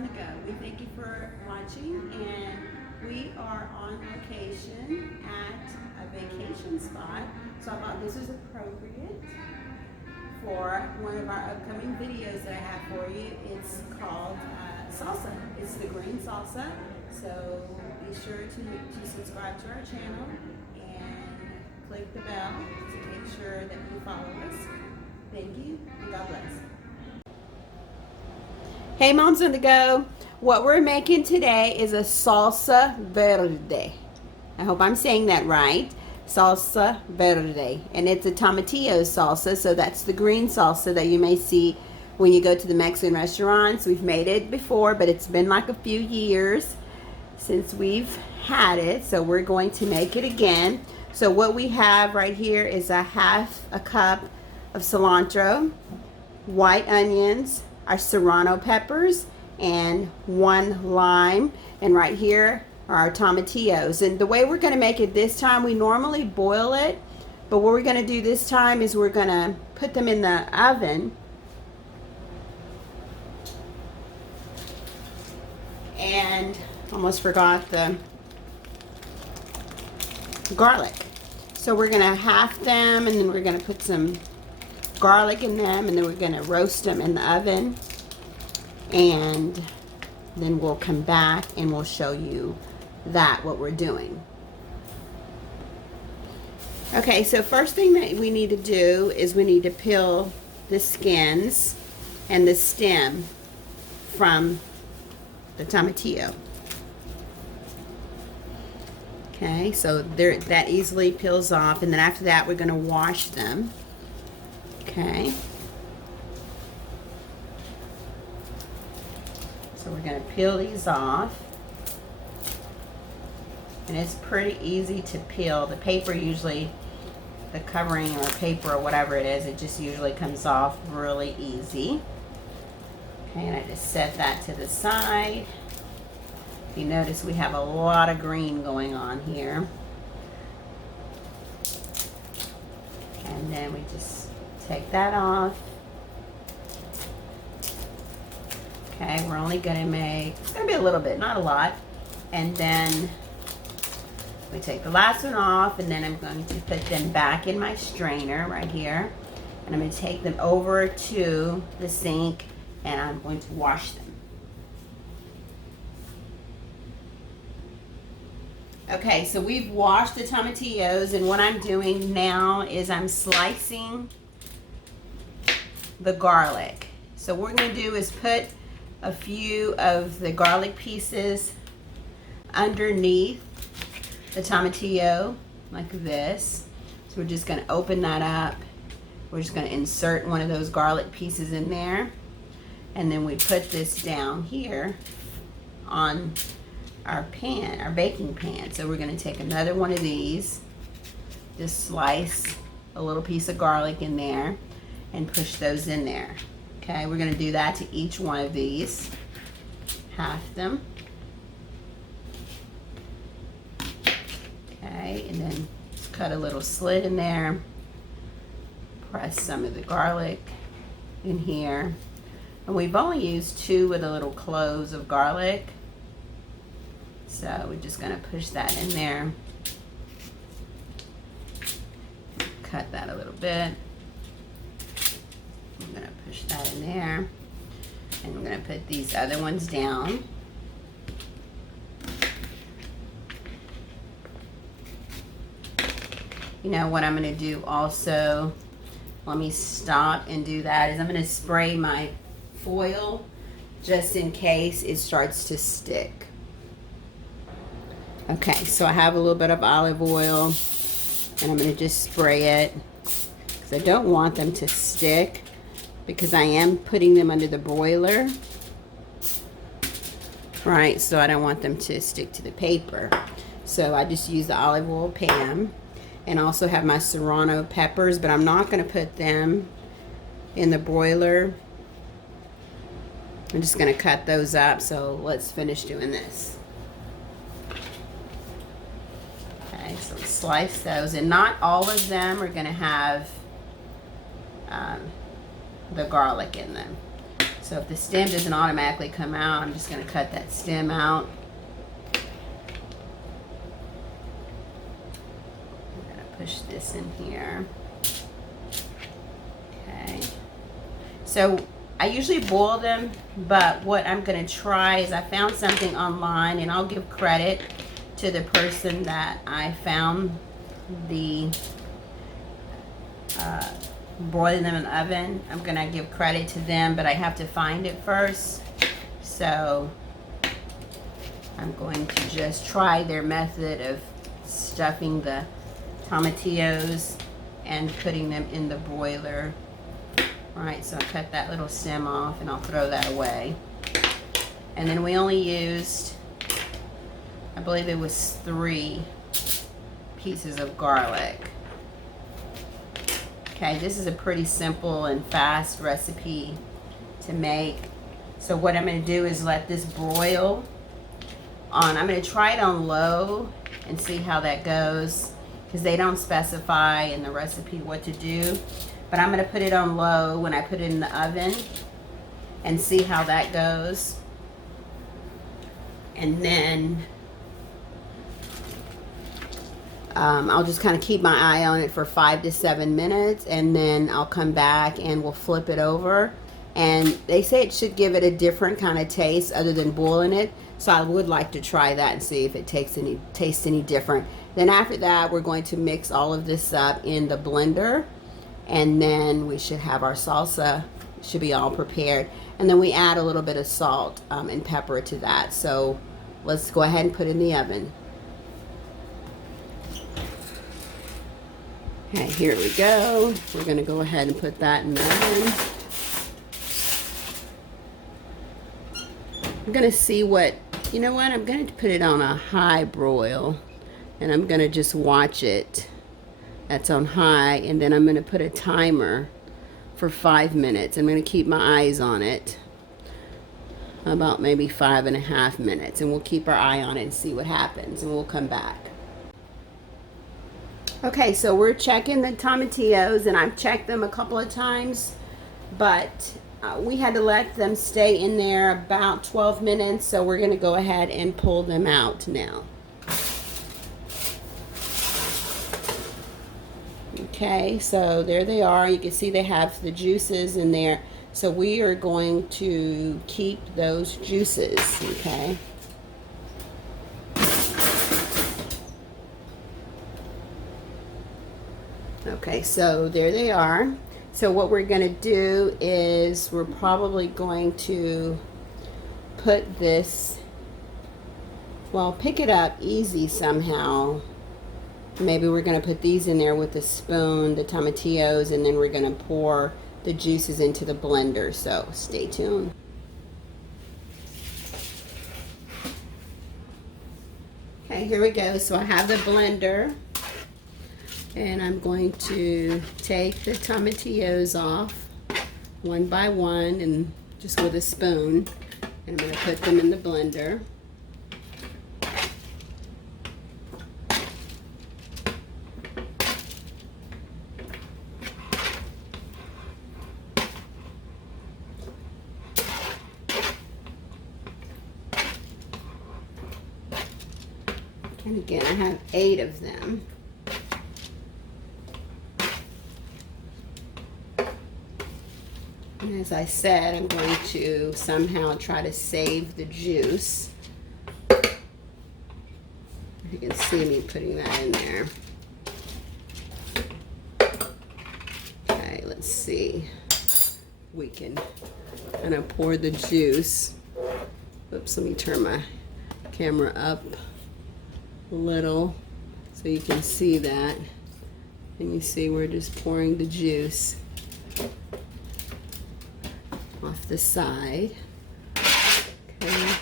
on the go. We thank you for watching, and we are on location at a vacation spot. So I thought this was appropriate for one of our upcoming videos that I have for you. It's called salsa. It's the green salsa. So be sure to subscribe to our channel and click the bell to make sure that you follow us. Thank you, and God bless. Hey moms on the go. What we're making today is a salsa verde. I hope I'm saying that right. Salsa verde. And it's a tomatillo salsa, so that's the green salsa that you may see when you go to the Mexican restaurants. We've made it before, but it's been like a few years since we've had it, so we're going to make it again. So what we have right here is a half a cup of cilantro, white onions, our Serrano peppers, and 1 lime. And right here are our tomatillos. And the way we're going to make it this time, we normally boil it, but what we're going to do this time is we're going to put them in the oven. And almost forgot the garlic. So we're going to half them, and then we're going to put some garlic in them, and then we're going to roast them in the oven, and then we'll come back and we'll show you what we're doing. Okay, so first thing that we need to do is we need to peel the skins and the stem from the tomatillo. Okay, so that easily peels off, and then after that we're going to wash them. Okay, so we're going to peel these off, and it's pretty easy to peel. The paper usually, the covering or paper or whatever it is, it just usually comes off really easy. Okay, and I just set that to the side. You notice we have a lot of green going on here. And then we just take that off. Okay, we're only gonna make, it's gonna be a little bit, not a lot. And then we take the last one off, and then I'm going to put them back in my strainer right here. And I'm gonna take them over to the sink, and I'm going to wash them. Okay, so we've washed the tomatillos, and what I'm doing now is I'm slicing the garlic. So what we're going to do is put a few of the garlic pieces underneath the tomatillo like this. So we're just going to open that up. We're just going to insert one of those garlic pieces in there, and then we put this down here on our pan, our baking pan. So we're going to take another one of these, just slice a little piece of garlic in there and push those in there. Okay, we're going to do that to each one of these, half them. Okay, and then just cut a little slit in there, press some of the garlic in here, and we've only used 2 with the little cloves of garlic. So we're just going to push that in there. Cut that a little bit. I'm going to push that in there. And we're going to put these other ones down. You know what I'm going to do also, let me stop and do that, is I'm going to spray my foil just in case it starts to stick. Okay, so I have a little bit of olive oil, and I'm going to just spray it because I don't want them to stick, because I am putting them under the broiler, right? So I don't want them to stick to the paper. So I just use the olive oil pan, and also have my Serrano peppers, but I'm not going to put them in the broiler. I'm just going to cut those up. So let's finish doing this. Okay, so slice those, and not all of them are going to have the garlic in them. So if the stem doesn't automatically come out, I'm just going to cut that stem out. I'm going to push this in here. Okay. So I usually boil them, but what I'm going to try is I found something online, and I'll give credit to the person that I found the broiling them in the oven. I'm going to give credit to them, but I have to find it first. So I'm going to just try their method of stuffing the tomatillos and putting them in the broiler. Alright, so I cut that little stem off and I'll throw that away. And then we only used, I believe it was 3 pieces of garlic. Okay, this is a pretty simple and fast recipe to make. So what I'm going to do is let this broil on, I'm going to try it on low and see how that goes, because they don't specify in the recipe what to do. But I'm going to put it on low when I put it in the oven and see how that goes. And then I'll just kind of keep my eye on it for 5 to 7 minutes, and then I'll come back and we'll flip it over. And they say it should give it a different kind of taste other than boiling it. So I would like to try that and see if it tastes any different. Then after that, we're going to mix all of this up in the blender, and then we should have our salsa. Should be all prepared. And then we add a little bit of salt and pepper to that. So let's go ahead and put it in the oven. Okay, here we go. We're going to go ahead and put that in the oven. I'm going to see what, you know what, I'm going to put it on a high broil, and I'm going to just watch it. That's on high, and then I'm going to put a timer for 5 minutes. I'm going to keep my eyes on it about maybe 5.5 minutes, and we'll keep our eye on it and see what happens, and we'll come back. Okay, so we're checking the tomatillos, and I've checked them a couple of times, but we had to let them stay in there about 12 minutes, so we're going to go ahead and pull them out now. Okay, so there they are. You can see they have the juices in there, so we are going to keep those juices, okay? Okay, so there they are. So what we're going to do is we're probably going to put this, well, pick it up easy somehow. Maybe we're going to put these in there with a spoon, the tomatillos, and then we're going to pour the juices into the blender. So stay tuned. Okay, here we go. So I have the blender, and I'm going to take the tomatillos off one by one, and just with a spoon, and I'm going to put them in the blender. And again, I have 8 of them. And as I said, I'm going to somehow try to save the juice. You can see me putting that in there. Okay, let's see. We can kind of pour the juice. Oops, let me turn my camera up a little so you can see that. And you see we're just pouring the juice off the side. Okay.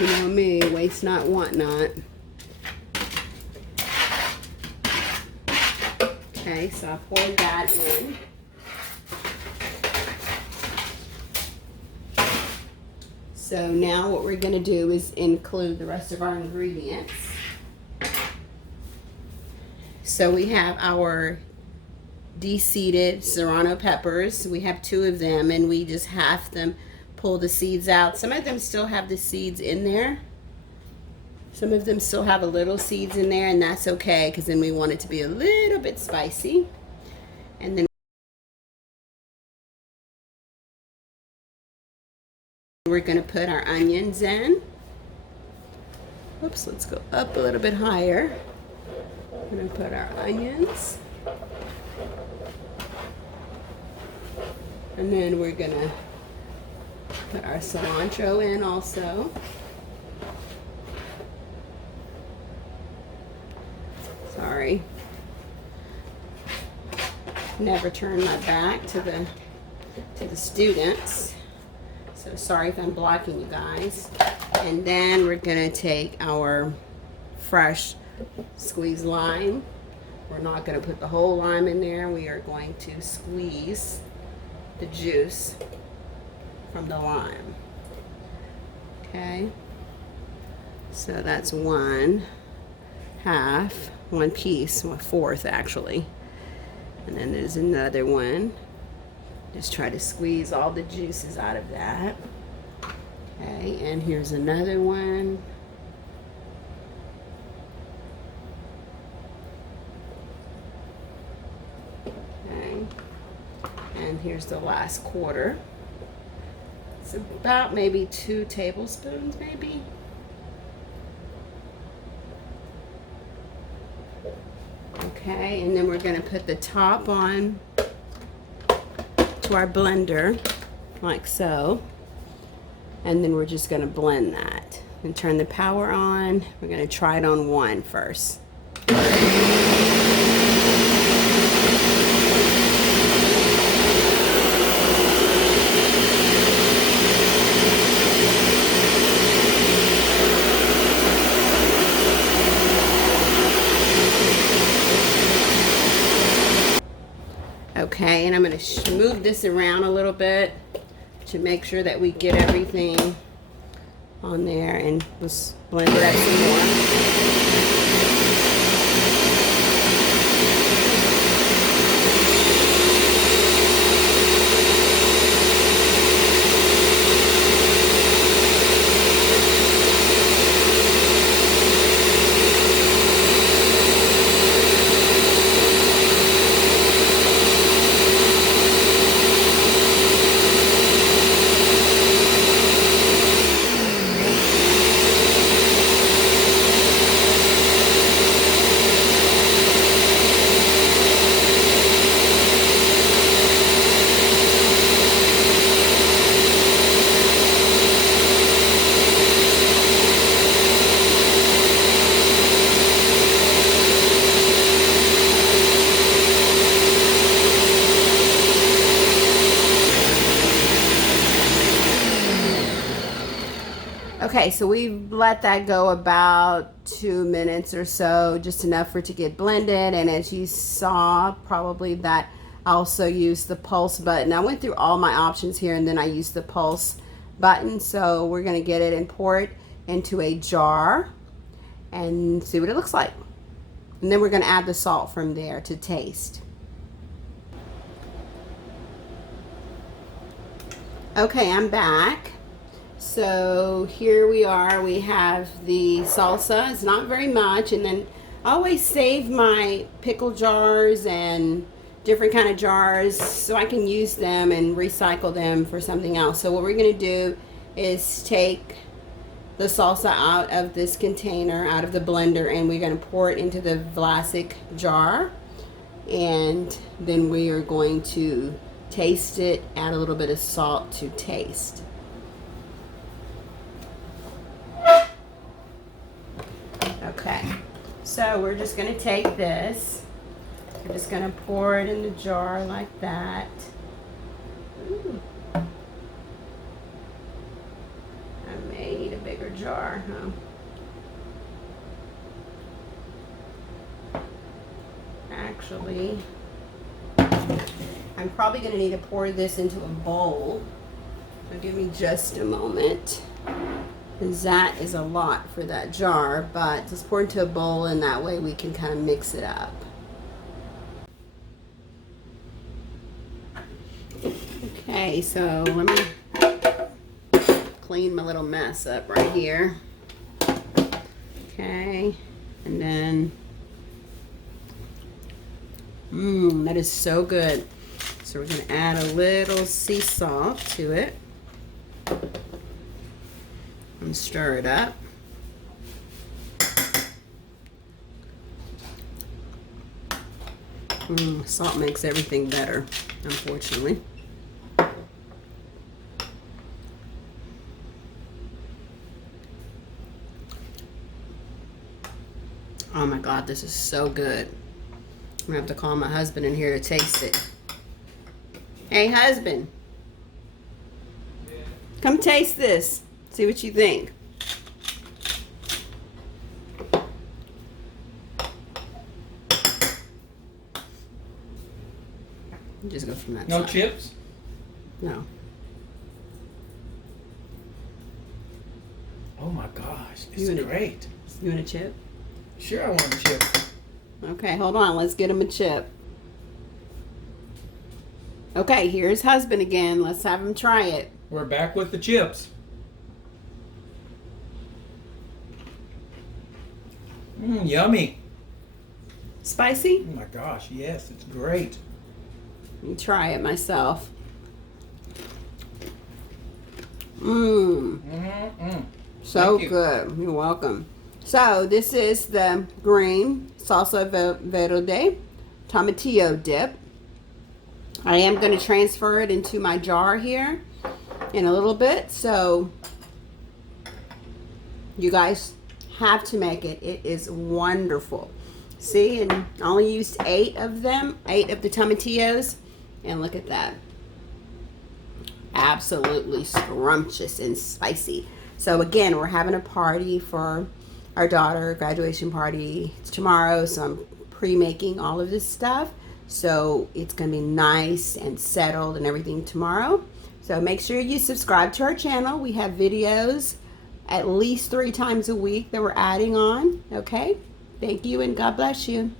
You know me, waste not, want not. Okay, so I poured that in. So now what we're going to do is include the rest of our ingredients. So we have our de-seeded Serrano peppers. We have 2 of them, and we just half them, pull the seeds out. Some of them still have the seeds in there. Some of them still have a little seeds in there, and that's okay, because then we want it to be a little bit spicy. And then we're going to put our onions in. Oops, let's go up a little bit higher. We're going to put our onions. And then we're going to put our cilantro in also. Sorry. Never turn my back to the students. So sorry if I'm blocking you guys. And then we're gonna take our fresh squeezed lime. We're not gonna put the whole lime in there. We are going to squeeze the juice from the lime. Okay. So that's 1/2, 1 piece, 1/4 actually. And then there's another one. Just try to squeeze all the juices out of that. Okay, and here's another one. Okay, and here's the last 1/4. It's about maybe 2 tablespoons, maybe. Okay, and then we're going to put the top on to our blender, like so. And then we're just going to blend that. And turn the power on. We're going to try it on 1 first. Okay, and I'm going to move this around a little bit to make sure that we get everything on there, and let's blend it up some more. Okay, so we've let that go about 2 minutes or so, just enough for it to get blended. And as you saw, probably that I also used the pulse button. I went through all my options here, and then I used the pulse button. So we're gonna get it and pour it into a jar and see what it looks like. And then we're gonna add the salt from there to taste. Okay, I'm back. So here we are, we have the salsa. It's not very much, and then I always save my pickle jars and different kind of jars so I can use them and recycle them for something else. So what we're going to do is take the salsa out of this container, out of the blender, and we're going to pour it into the Vlasic jar, and then we are going to taste it, add a little bit of salt to taste. Okay, so we're just going to take this, we're just going to pour it in the jar like that. Ooh. I may need a bigger jar, huh? Actually, I'm probably going to need to pour this into a bowl. So give me just a moment. That is a lot for that jar, but just pour into a bowl, and that way we can kind of mix it up. Okay, so let me clean my little mess up right here. Okay, and then, that is so good. So we're gonna add a little sea salt to it and stir it up. Salt makes everything better, unfortunately. Oh my God, this is so good. I'm gonna have to call my husband in here to taste it. Hey, husband. Come taste this. See what you think. Just go from that No side. chips? No. Oh my gosh, it's great. You want a chip? Sure, I want a chip. Okay, hold on. Let's get him a chip. Okay, here's husband again. Let's have him try it. We're back with the chips. Yummy. Spicy? Oh my gosh, yes, it's great. Let me try it myself. So good. You're welcome. So this is the green salsa verde tomatillo dip. I am going to transfer it into my jar here in a little bit. So you guys have to make it. It is wonderful. See, and I only used 8 of them, 8 of the tomatillos. And look at that. Absolutely scrumptious and spicy. So again, we're having a party for our daughter, graduation party. It's tomorrow, so I'm pre-making all of this stuff. So it's gonna be nice and settled and everything tomorrow. So make sure you subscribe to our channel. We have videos at least 3 times a week that we're adding on, okay? Thank you and God bless you.